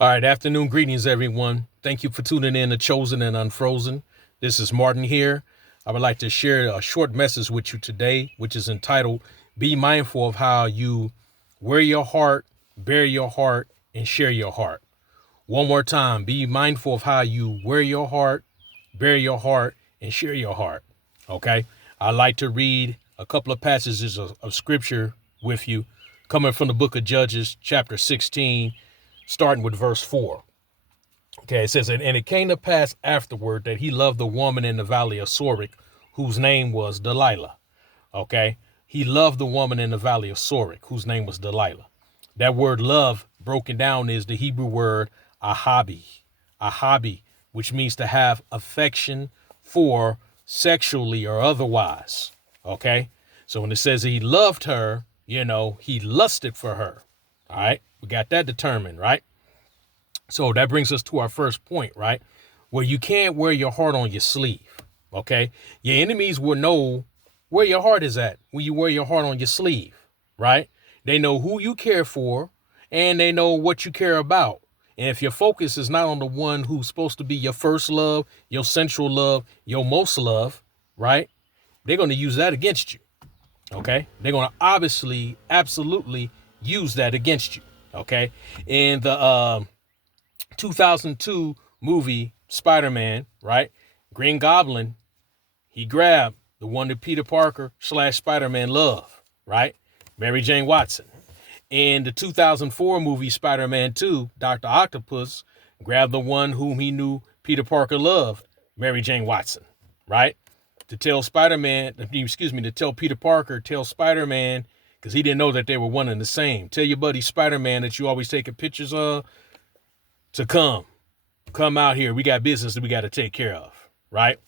All right, afternoon greetings, everyone. Thank you for tuning in to Chosen and Unfrozen. This is Martin here. I would like to share a short message with you today, which is entitled Be Mindful of How You Wear Your Heart, Bear Your Heart, and Share Your Heart. One more time, be mindful of how you wear your heart, bear your heart, and share your heart. Okay? I like to read a couple of passages of scripture with you, coming from the book of Judges, chapter 16, starting with verse 4. Okay, it says, and it came to pass afterward that he loved the woman in the valley of Sorek, whose name was Delilah. Okay, he loved the woman in the valley of Sorek, whose name was Delilah. That word love broken down is the Hebrew word ahabi, which means to have affection for sexually or otherwise. Okay, so when it says he loved her, he lusted for her. All right, we got that determined, right? So that brings us to our first point, right? Where you can't wear your heart on your sleeve. Okay. Your enemies will know where your heart is at when you wear your heart on your sleeve, right? They know who you care for and they know what you care about. And if your focus is not on the one who's supposed to be your first love, your central love, your most love, right? They're going to use that against you. Okay. They're going to obviously, absolutely use that against you. Okay. And the 2002 movie Spider-Man, right? Green Goblin, he grabbed the one that Peter Parker / Spider-Man loved, right? Mary Jane Watson. In the 2004 movie Spider-Man 2, Dr. Octopus grabbed the one whom he knew Peter Parker loved, Mary Jane Watson, right? To tell to tell Peter Parker, tell Spider-Man, because he didn't know that they were one and the same. Tell your buddy Spider-Man that you always taking pictures of to come out here. We got business that we got to take care of, right?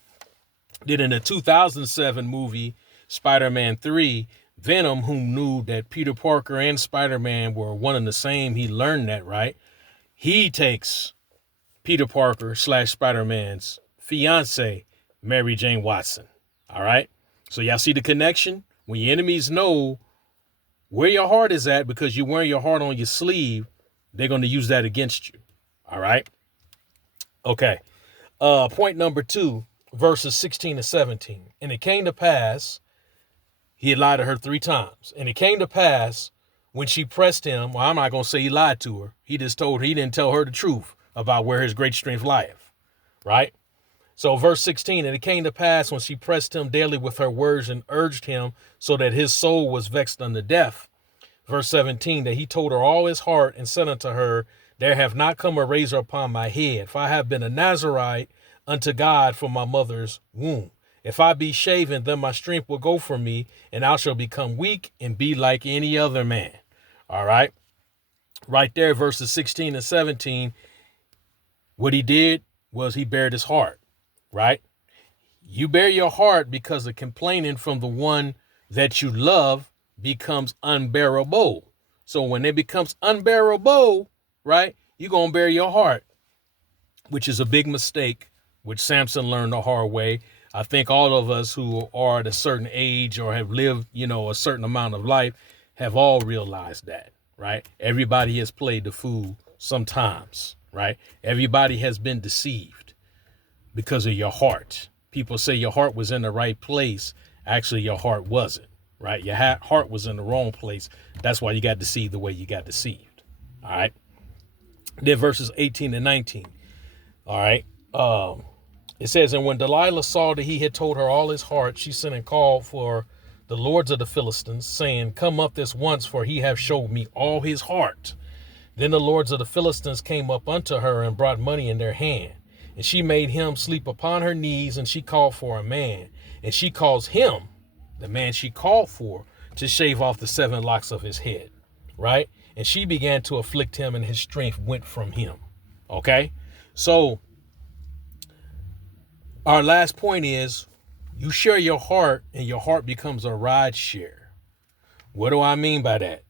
Then in the 2007 movie, Spider-Man 3, Venom, who knew that Peter Parker and Spider-Man were one and the same, he learned that, right? He takes Peter Parker / Spider-Man's fiance, Mary Jane Watson. All right? So y'all see the connection? When your enemies know where your heart is at because you're wearing your heart on your sleeve, they're going to use that against you. All right? Okay. Point number 2, verses 16 to 17. And it came to pass, he had lied to her 3 times. And it came to pass when she pressed him, well, I'm not going to say he lied to her. He just told her, he didn't tell her the truth about where his great strength lieth. Right? So verse 16, and it came to pass when she pressed him daily with her words and urged him so that his soul was vexed unto death. Verse 17, that he told her all his heart and said unto her, there have not come a razor upon my head, for I have been a Nazarite unto God from my mother's womb. If I be shaven, then my strength will go from me, and I shall become weak and be like any other man. All right. Right there, verses 16 and 17, what he did was he bared his heart, right? You bear your heart because the complaining from the one that you love becomes unbearable. So when it becomes unbearable, right, you're going to bear your heart, which is a big mistake, which Samson learned the hard way. I think all of us who are at a certain age or have lived, a certain amount of life have all realized that, right? Everybody has played the fool sometimes, right? Everybody has been deceived because of your heart. People say your heart was in the right place. Actually, your heart wasn't, right? Your heart was in the wrong place. That's why you got deceived the way you got deceived. All right. Then verses 18 and 19. All right. It says, and when Delilah saw that he had told her all his heart, she sent and called for the lords of the Philistines, saying, come up this once, for he hath showed me all his heart. Then the lords of the Philistines came up unto her and brought money in their hand. And she made him sleep upon her knees, and she called for a man. And she caused him, the man she called for, to shave off the 7 locks of his head, right? And she began to afflict him, and his strength went from him. Okay? So our last point is you share your heart, and your heart becomes a ride share. What do I mean by that?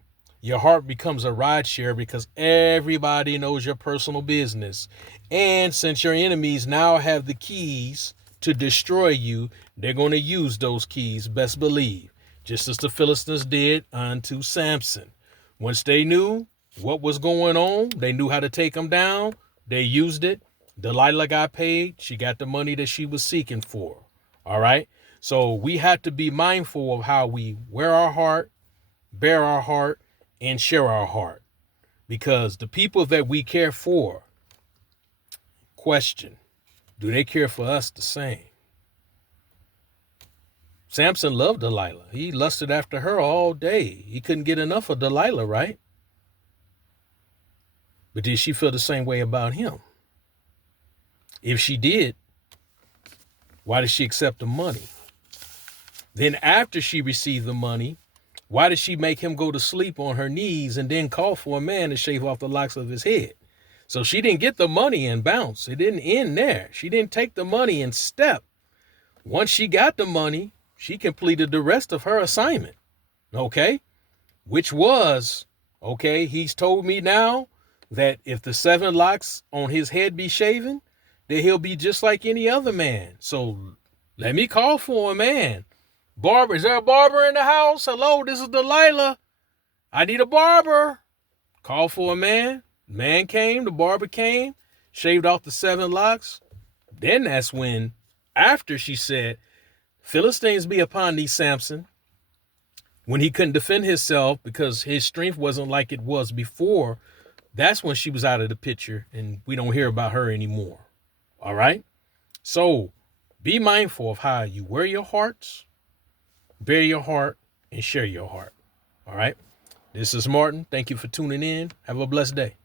Your heart becomes a ride share because everybody knows your personal business. And since your enemies now have the keys to destroy you, they're going to use those keys, best believe, just as the Philistines did unto Samson. Once they knew what was going on. They knew how to take him down. They used it. Delilah got paid. She got the money that she was seeking for. All right. So we have to be mindful of how we wear our heart, bear our heart, and share our heart. Because the people that we care for, question, do they care for us the same? Samson loved Delilah. He lusted after her all day. He couldn't get enough of Delilah, right? But did she feel the same way about him? If she did, why did she accept the money? Then after she received the money, why did she make him go to sleep on her knees and then call for a man to shave off the locks of his head? So she didn't get the money and bounce. It didn't end there. She didn't take the money and step. Once she got the money, she completed the rest of her assignment. Okay? Which was, okay, he's told me now that if the 7 locks on his head be shaven, then he'll be just like any other man. So let me call for a man. Barber, is there a barber in the house? Hello, this is Delilah. I need a barber. Call for a man. Man came, the barber came, shaved off the 7 locks. Then that's when, after she said, Philistines be upon thee, Samson, when he couldn't defend himself because his strength wasn't like it was before, that's when she was out of the picture and we don't hear about her anymore. All right? So be mindful of how you wear your hearts, bear your heart, and share your heart. All right? This is Martin. Thank you for tuning in. Have a blessed day.